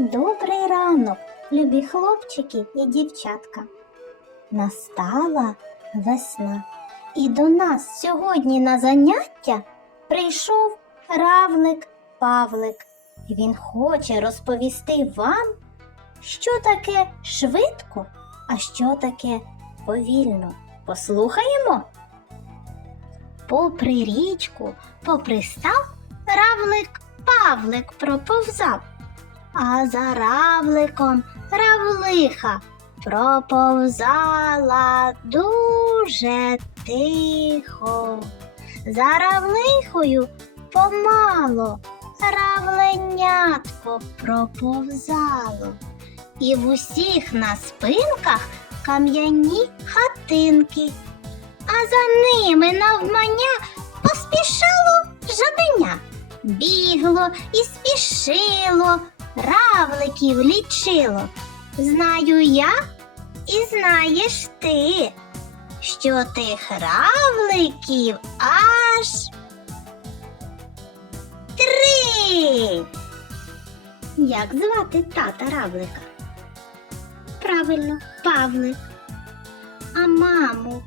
Добрий ранок, любі хлопчики і дівчатка. Настала весна, і до нас сьогодні на заняття прийшов равлик Павлик. Він хоче розповісти вам, що таке швидко, а що таке повільно. Послухаємо. Попри річку, попри став, равлик Павлик проповзав. А за равликом равлиха проповзала дуже тихо. За равлихою помало равленятко проповзало. І в усіх на спинках кам'яні хатинки, а за ними навмання поспішало жабеня. Бігло і спішило, равликів лічило. Знаю я і знаєш ти, що тих равликів аж три. Як звати тата равлика? Правильно, Павлик. А маму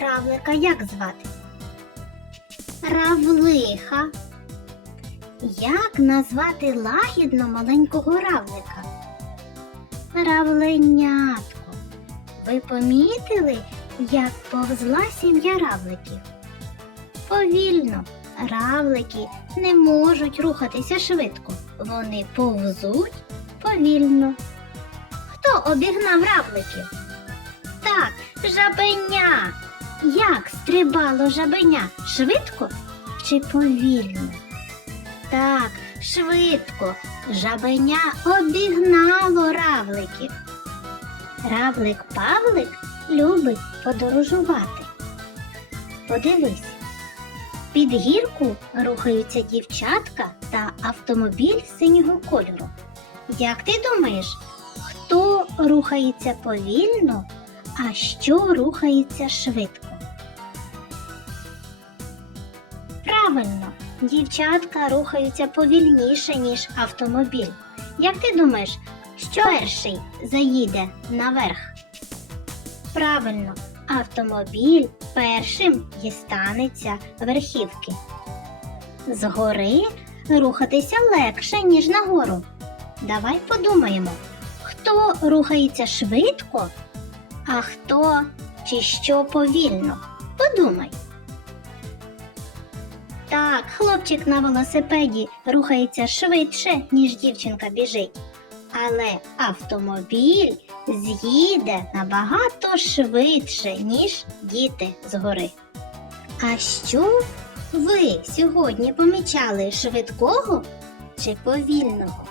равлика як звати? Равлиха. Як назвати лагідно маленького равлика? Равленятко. Ви помітили, як повзла сім'я равликів? Повільно. Равлики не можуть рухатися швидко. Вони повзуть повільно. Хто обігнав равликів? Так, жабеня. Як стрибало жабеня? Швидко чи повільно? Так, швидко. Жабеня обігнало равликів. Равлик Павлик любить подорожувати. Подивись, під гірку рухаються дівчатка та автомобіль синього кольору. Як ти думаєш, хто рухається повільно, а що рухається швидко? Правильно, дівчатка рухаються повільніше, ніж автомобіль. Як ти думаєш, що перший заїде наверх? Правильно, автомобіль першим дістанеться верхівки. Згори рухатися легше, ніж нагору. Давай подумаємо, хто рухається швидко, а хто чи що повільно. Подумай. Так, хлопчик на велосипеді рухається швидше, ніж дівчинка біжить. Але автомобіль з'їде набагато швидше, ніж діти згори. А що ви сьогодні помічали швидкого чи повільного?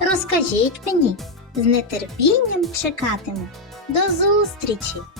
Розкажіть мені, з нетерпінням чекатиму. До зустрічі!